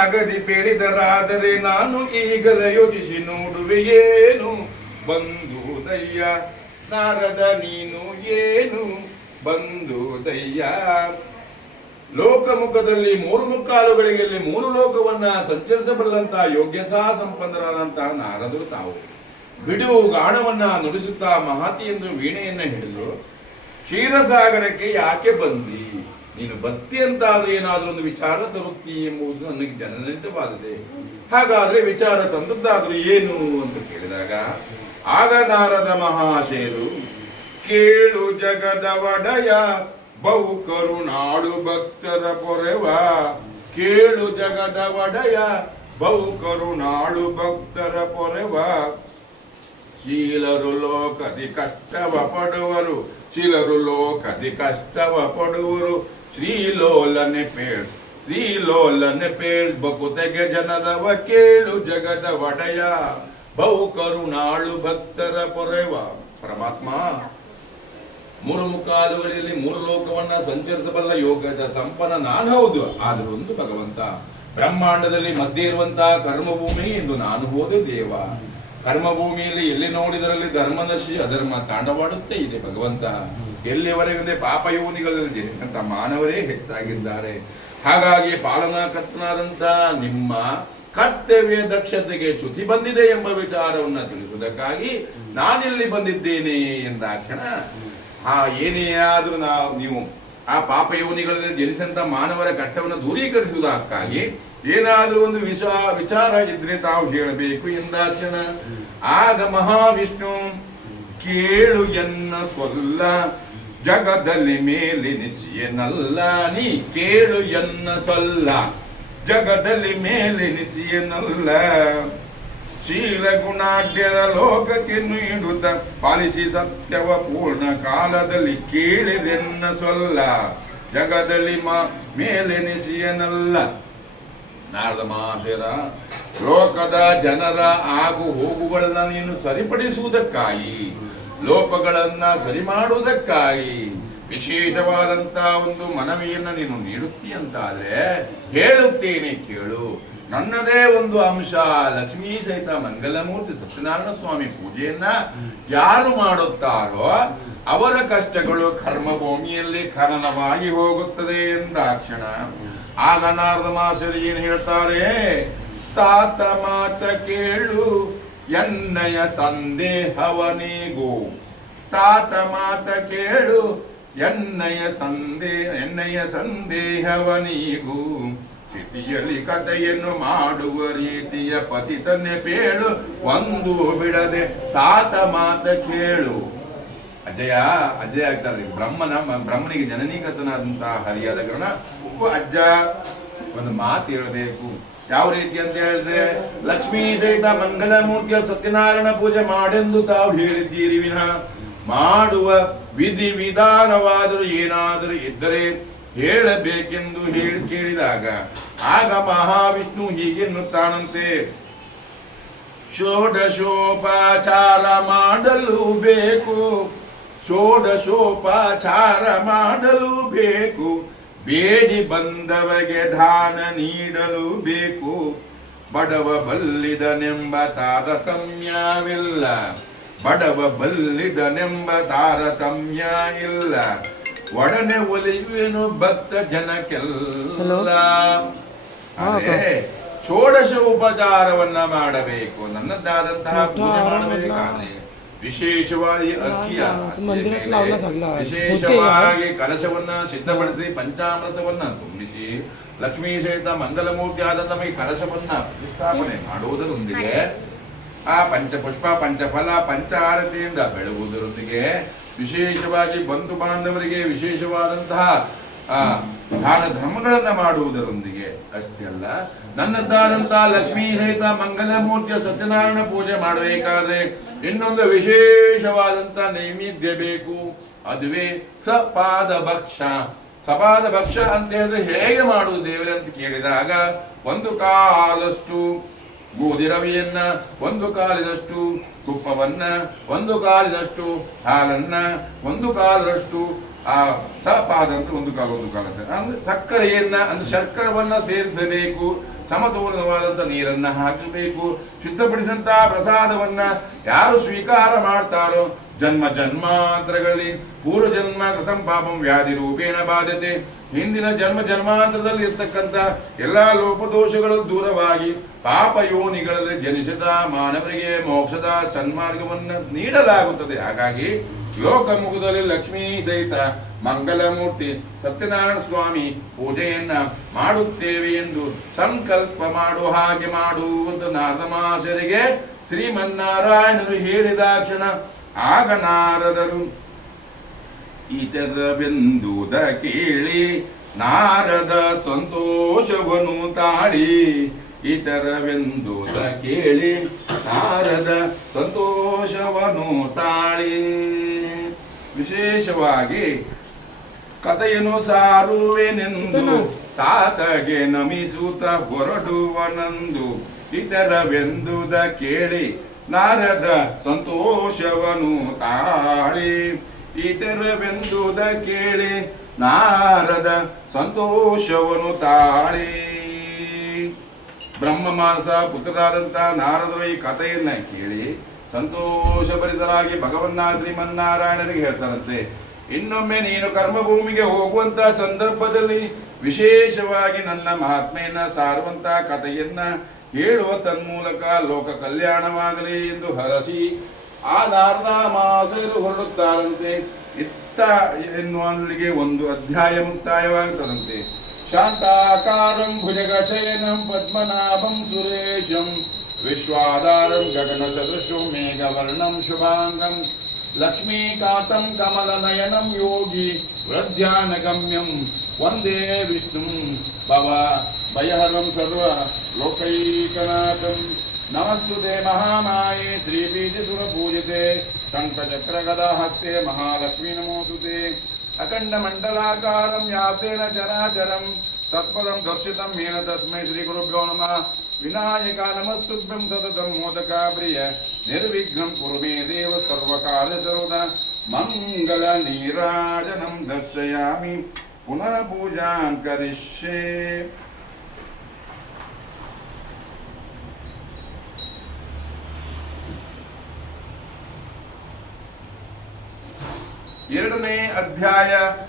ಅಗದಿ ಪೇಳಿದರಾದರೆ ನಾನು ಈಗಲ ಯೋಚಿಸಿ ನೋಡುವೆ ಏನು ಬಂದುದಯ್ಯ ನಾರದ ನೀನು ಏನು? ಬಂದು ದಯ್ಯಾ. ಲೋಕಮುಖದಲ್ಲಿ ಮೂರು ಮುಕ್ಕಾಲುಗಳಿಗೆ ಮೂರು ಲೋಕವನ್ನ ಸಂಚರಿಸಬಲ್ಲಂತ ಯೋಗ್ಯ ಸಹ ಸಂಪನ್ನರಾದಂತಹ ನಾರದರು ತಾವು. ಬಿಡುವು ಗಾಣವನ್ನ ನುಡಿಸುತ್ತಾ ಮಹಾತಿ ಎಂದು ವೀಣೆಯನ್ನ ಹಿಡಿದು ಕ್ಷೀರಸಾಗರಕ್ಕೆ ಯಾಕೆ ಬಂದಿ? ನೀನು ಬತ್ತಿ ಅಂತಾದ್ರೆ ಏನಾದ್ರೂ ಒಂದು ವಿಚಾರ ತರುತ್ತಿ ಎಂಬುದು ನನಗೆ ಜನನಿತವಾದದೆ ಹಾಗಾದ್ರೆ ವಿಚಾರ ತಂದದ್ದಾದ್ರೂ ಏನು ಅಂತ ಕೇಳಿದಾಗ, ಆಗ ನಾರದ ಮಹಾಶೇರು ಕೇಳು ಜಗದ ಒಡೆಯ, ಬಹು ಕರುಣಾಳು ಭಕ್ತರ ಪೊರೆವ. ಕೇಳು ಜಗದ ಒಡೆಯ, ಬಹು ಕರುಣಾಳು ಭಕ್ತರ ಪೊರೆವ. ಶೀಲರು ಲೋಕದಿ ಕಷ್ಟವ ಪಡುವರು, ಶೀಲರು ಲೋಕದಿ ಕಷ್ಟವ ಪಡುವರು. ಶ್ರೀಲೋಲನೆ ಪೇಳ್ ಶ್ರೀಲೋಲನೆ ಪೇಳ್, ಬಕುತೆಗೆ ಜನದವ ಕೇಳು ಜಗದ ಒಡೆಯ, ಬಹು ಕರುಣಾಳು ಭಕ್ತರ ಪೊರೆವ. ಪರಮಾತ್ಮ ಮೂರು ಮುಕ್ಕಾಲುಗಳಲ್ಲಿ ಮೂರು ಲೋಕವನ್ನ ಸಂಚರಿಸಬಲ್ಲ ಯೋಗದ ಸಂಪನ್ನ ನಾನು ಹೌದು, ಆದರೂ ಒಂದು ಭಗವಂತ. ಬ್ರಹ್ಮಾಂಡದಲ್ಲಿ ಮಧ್ಯೆ ಇರುವಂತಹ ಕರ್ಮಭೂಮಿ ಎಂದು ನಾನು ಹೋದೆ ದೇವ. ಕರ್ಮಭೂಮಿಯಲ್ಲಿ ಎಲ್ಲಿ ನೋಡಿದರಲ್ಲಿ ಧರ್ಮನಶಿ ಅಧರ್ಮ ತಾಂಡವಾಡುತ್ತೇ ಇದೆ ಭಗವಂತ. ಎಲ್ಲಿವರೆಗಿದೆ ಪಾಪ ಯೋನಿಗಳಲ್ಲಿ ಜನಿಸಿದಂತ ಮಾನವರೇ ಹೆಚ್ಚಾಗಿದ್ದಾರೆ. ಹಾಗಾಗಿ ಪಾಲನಾ ಕರ್ತನಾದಂತ ನಿಮ್ಮ ಕರ್ತವ್ಯ ದಕ್ಷತೆಗೆ ಚ್ಯುತಿ ಬಂದಿದೆ ಎಂಬ ವಿಚಾರವನ್ನ ತಿಳಿಸುವುದಕ್ಕಾಗಿ ನಾನಿಲ್ಲಿ ಬಂದಿದ್ದೇನೆ ಎಂದಾಕ್ಷಣ. ಆ ಏನೇ ಆದರೂ ನಾವು ನೀವು ಆ ಪಾಪ ಯೋನಿಗಳಲ್ಲಿ ಜನಿಸಿದಂತ ಮಾನವರ ಕಷ್ಟವನ್ನು ದೂರೀಕರಿಸುವುದಕ್ಕಾಗಿ ಏನಾದರೂ ಒಂದು ವಿಷ ವಿಚಾರ ಇದ್ರೆ ತಾವು ಹೇಳಬೇಕು ಎಂದಾಕ್ಷಣ ಆಗ ಮಹಾವಿಷ್ಣು, ಕೇಳು ಎನ್ನ ಸೊಲ್ಲ, ಜಗದಲ್ಲಿ ಮೇಲೆನಿಸಿಯನಲ್ಲ ನೀ ಕೇಳು ಎನ್ನ ಸೊಲ್ಲ, ಜಗದಲ್ಲಿ ಮೇಲೆನಿಸಿಯನಲ್ಲ ಶೀಲ ಗುಣಾಢ್ಯದ ಲೋಕಕ್ಕೆ ನೀಡುತ್ತ ಪಾಲಿಸಿ ಸತ್ಯವ ಪೂರ್ಣ ಕಾಲದಲ್ಲಿ ಕೇಳಿದೆನ್ನ ಸೊಲ್ಲ ಜಗದಲ್ಲಿ ಮ ಮೇಲೆನಿಸಿಯನಲ್ಲ. ನಾರದ ಮಹಾಶಯರ, ಲೋಕದ ಜನರ ಆಗು ಹೋಗುಗಳನ್ನ ನೀನು ಸರಿಪಡಿಸುವುದಕ್ಕಾಗಿ, ಲೋಪಗಳನ್ನ ಸರಿ ಮಾಡುವುದಕ್ಕಾಗಿ ವಿಶೇಷವಾದಂತ ಒಂದು ಮನವಿಯನ್ನ ನೀನು ನೀಡುತ್ತೀಯಂತಾದ್ರೆ ಹೇಳುತ್ತೇನೆ ಕೇಳು. ನನ್ನದೇ ಒಂದು ಅಂಶ. ಲಕ್ಷ್ಮೀ ಸಹಿತ ಮಂಗಲಮೂರ್ತಿ ಸತ್ಯನಾರಾಯಣ ಸ್ವಾಮಿ ಪೂಜೆಯನ್ನ ಯಾರು ಮಾಡುತ್ತಾರೋ ಅವರ ಕಷ್ಟಗಳು ಕರ್ಮ ಭೂಮಿಯಲ್ಲಿ ಖನನವಾಗಿ ಹೋಗುತ್ತದೆ ಎಂದಾಕ್ಷಣ ಆಗ ನಾರದ ಮಾಸರು ಏನು ಹೇಳ್ತಾರೆ? ತಾತ ಮಾತ ಕೇಳು ಎನ್ನಯ ಸಂದೇಹವನಿಗೂ. ತಾತ ಮಾತ ಕೇಳು ಎನ್ನಯ ಸಂದೇಹ ಎನ್ನಯ ಸಂದೇಹವನಿಗೂ. ಸ್ಥಿತಿಯಲ್ಲಿ ಕಥೆಯನ್ನು ಮಾಡುವ ರೀತಿಯ ಪತಿತನ್ನೇ ಪೇಳು, ಒಂದು ಬಿಡದೆ ತಾತ ಮಾತ ಕೇಳು. ಅಜಯ ಅಜಯ ಆಗ್ತಾರೆ ಬ್ರಹ್ಮನ, ಬ್ರಹ್ಮನಿಗೆ ಜನನೀಕತನಾದಂತಹ ಹರಿಯಾದ ಕಾರಣ ಅಜ್ಜ, ಒಂದು ಮಾತು ಹೇಳಬೇಕು. ಯಾವ ರೀತಿ ಅಂತ ಹೇಳಿದ್ರೆ, ಲಕ್ಷ್ಮೀ ಸಹಿತ ಮಂಗಲಮೂರ್ತಿಯ ಸತ್ಯನಾರಾಯಣ ಪೂಜೆ ಮಾಡೆಂದು ತಾವು ಹೇಳಿದ್ದೀರಿ ವಿನ. ಮಾಡುವ ವಿಧಿ ವಿಧಾನವಾದರೂ ಏನಾದರೂ ಇದ್ದರೆ ಹೇಳಬೇಕೆಂದು ಹೇಳಿ ಕೇಳಿದಾಗ, ಆಗ ಮಹಾವಿಷ್ಣು ಹೀಗೆನ್ನುತ್ತಾನಂತೆ ಷೋಡಶೋಪಚಾರ ಮಾಡಲು ಬೇಕು, ಷೋಡಶೋಪಚಾರ ಮಾಡಲು ಬೇಕು, ಬೇಡಿ ಬಂದವಗೆ ದಾನ ನೀಡಲು ಬೇಕು, ಬಡವ ಬಲ್ಲಿದನೆಂಬ ತಾರತಮ್ಯವಿಲ್ಲ, ಬಡವ ಬಲ್ಲಿದನೆಂಬ ತಾರತಮ್ಯ ಇಲ್ಲ. ಒಡನೆ ಒಲಿಯುವೆನು ಭಕ್ತ ಜನಕ್ಕೆಲ್ಲ. ಅದೇ ಷೋಡಶ ಉಪಚಾರವನ್ನ ಮಾಡಬೇಕು. ನನ್ನದ್ದಾದಂತಹ ಪೂಜೆ ಮಾಡಬೇಕಾದ್ರೆ ವಿಶೇಷವಾಗಿ ಅಕ್ಕಿಯ ವಿಶೇಷವಾಗಿ ಕಲಶವನ್ನ ಸಿದ್ಧಪಡಿಸಿ ಪಂಚಾಮೃತವನ್ನ ತುಂಬಿಸಿ ಲಕ್ಷ್ಮೀ ಸಹಿತ ಮಂಗಲಮೂರ್ತಿ ಆದ ನಮಗೆ ಕಲಶವನ್ನ ಪ್ರತಿಷ್ಠಾಪನೆ ಮಾಡುವುದರೊಂದಿಗೆ ಆ ಪಂಚಪುಷ್ಪ ಪಂಚಫಲ ಪಂಚ ಆರತಿಯಿಂದ ಬೆಳಗುವುದರೊಂದಿಗೆ ವಿಶೇಷವಾಗಿ ಬಂಧು ಬಾಂಧವರಿಗೆ ವಿಶೇಷವಾದಂತಹ ದಾನ ಧರ್ಮಗಳನ್ನು ಮಾಡುವುದರೊಂದಿಗೆ ಅಷ್ಟೇ ಅಲ್ಲ ನನ್ನದ್ದಾದಂತಹ ಲಕ್ಷ್ಮೀ ಸಹಿತ ಮಂಗಲಮೂರ್ತಿಯ ಸತ್ಯನಾರಾಯಣ ಪೂಜೆ ಮಾಡಬೇಕಾದ್ರೆ ಇನ್ನೊಂದು ವಿಶೇಷವಾದಂತಹ ನೈವೇದ್ಯ ಬೇಕು. ಅದುವೇ ಸಪಾದ ಭಕ್ಷ. ಸಪಾದ ಭಕ್ಷ ಅಂತ ಹೇಳಿದ್ರೆ ಹೇಗೆ ಮಾಡುವುದು ದೇವರೇ ಅಂತ ಕೇಳಿದಾಗ, ಒಂದು ಕಾಲಷ್ಟು ಗೋಧಿ ರವೆಯನ್ನ ಒಂದು ಕಾಲಿನಷ್ಟು ತುಪ್ಪವನ್ನ, ಒಂದು ಕಾಲಿನಷ್ಟು ಹಾಲನ್ನ, ಒಂದು ಕಾಲದಷ್ಟು ಆ ಸಪಾದ ಅಂತ ಒಂದು ಕಾಲ ಒಂದು ಕಾಲ ಅಂದ್ರೆ ಸಕ್ಕರೆಯನ್ನ, ಅಂದ್ರೆ ಶರ್ಕರವನ್ನ ಸೇರಿಸಬೇಕು ಸಮತೋಲನವಾದಂಥ ನೀರನ್ನ ಹಾಕಬೇಕು ಸಿದ್ಧಪಡಿಸಂತ ಪ್ರಸಾದವನ್ನ ಯಾರು ಸ್ವೀಕಾರ ಮಾಡ್ತಾರೋ, ಜನ್ಮ ಜನ್ಮಾಂತರಗಳಲ್ಲಿ, ಪೂರ್ವ ಜನ್ಮ ಕೃತಂ ಪಾಪಂ ವ್ಯಾಧಿ ರೂಪೇಣ ಬಾಧ್ಯತೆ ಹಿಂದಿನ ಜನ್ಮ ಜನ್ಮಾಂತರದಲ್ಲಿ ಇರ್ತಕ್ಕಂಥ ಎಲ್ಲಾ ಲೋಪದೋಷಗಳು ದೂರವಾಗಿ ಪಾಪ ಯೋನಿಗಳಲ್ಲಿ ಜನಿಸಿದ ಮಾನವರಿಗೆ ಮೋಕ್ಷದ ಸನ್ಮಾರ್ಗವನ್ನು ನೀಡಲಾಗುತ್ತದೆ. ಹಾಗಾಗಿ ಲೋಕಮುಖದಲ್ಲಿ ಲಕ್ಷ್ಮೀ ಸಹಿತ ಮಂಗಲಮೂರ್ತಿ ಸತ್ಯನಾರಾಯಣ ಸ್ವಾಮಿ ಪೂಜೆಯನ್ನ ಮಾಡುತ್ತೇವೆ ಎಂದು ಸಂಕಲ್ಪ ಮಾಡುವ ಹಾಗೆ ಮಾಡು ಅಂತ ನಾರದಮಾಸರಿಗೆ ಶ್ರೀಮನ್ನಾರಾಯಣರು ಹೇಳಿದಾಕ್ಷಣ ಆಗ ನಾರದರು ಇತರವೆಂದುದ ಕೇಳಿ ನಾರದ ಸಂತೋಷವನು ತಾಳಿ ಇತರವೆಂದುದ ಕೇಳಿ ನಾರದ ಸಂತೋಷವನು ತಾಳಿ. ವಿಶೇಷವಾಗಿ ಕಥೆಯನ್ನು ಸಾರುವೆನೆಂದು ತಾತಗೆ ನಮಿಸುತ್ತ ಹೊರಡುವನಂದು ಇತರವೆಂದುದ ಕೇಳಿ ನಾರದ ಸಂತೋಷವನು ತಾಳಿ. ಇತರವೆಂದುದ ಕೇಳಿ ನಾರದ ಸಂತೋಷವನು ತಾಳಿ. ಬ್ರಹ್ಮ ಮಾನಸ ಪುತ್ರರಾದಂತ ನಾರದರು ಈ ಕಥೆಯನ್ನ ಕೇಳಿ ಸಂತೋಷಭರಿತರಾಗಿ ಭಗವನ್ನ ಶ್ರೀಮನ್ನಾರಾಯಣನಿಗೆ ಹೇಳ್ತಾರಂತೆ, ಇನ್ನೊಮ್ಮೆ ನೀನು ಕರ್ಮಭೂಮಿಗೆ ಹೋಗುವಂತ ಸಂದರ್ಭದಲ್ಲಿ ವಿಶೇಷವಾಗಿ ನನ್ನ ಮಹಾತ್ಮೆಯನ್ನ ಸಾರುವಂತ ಕಥೆಯನ್ನ ಹೇಳುವ ತನ್ಮೂಲಕ ಲೋಕ ಕಲ್ಯಾಣವಾಗಲಿ ಎಂದು ಹರಸಿ ಆ ನಾರದ ಮಾಸರು ಹೊರಡುತ್ತಾರಂತೆ. ಇತ್ತ ಎನ್ನುವಲ್ಲಿಗೆ ಒಂದು ಅಧ್ಯಾಯ ಮುಕ್ತಾಯವಾಗುತ್ತದಂತೆ ಶಾಂತಾಕಾರಂ ಭುಜಗಶಯನಂ ಪದ್ಮನಾಭಂ ಸುರೇಶಂ ವಿಶ್ವಾಧಾರಂ ಗಗನ ಸದೃಶಂ ಮೇಘವರ್ಣಂ ಶುಭಾಂಗಂ ಲಕ್ಷ್ಮೀಕಾಂತಂ ಕಮಲನಯನಂ ಯೋಗಿ ವೃದ್ಧಾನಗಮ್ಯಂ ವಂದೇ ವಿಷ್ಣುಂ ಭವ ಭಯಹರಂ ಸರ್ವ नमस्तुते महामाये श्रीबीजसुरपूजिते टङ्कचक्रगदाहस्ते महालक्ष्मी नमोऽस्तु ते अखण्डमण्डलाकारं व्याप्तेन चराचरं तत्पदं दर्शितं येन तस्मै श्रीगुरुभ्यो नमः। विनायक नमस्तुभ्यं सततं मोदकाप्रिय निर्विघ्नं कुरु मे देव सर्वकालसर्वदा मङ्गलनीराजनं दर्शयामि। पुनः पूजां करिष्ये। ಎರಡನೇ ಅಧ್ಯಾಯ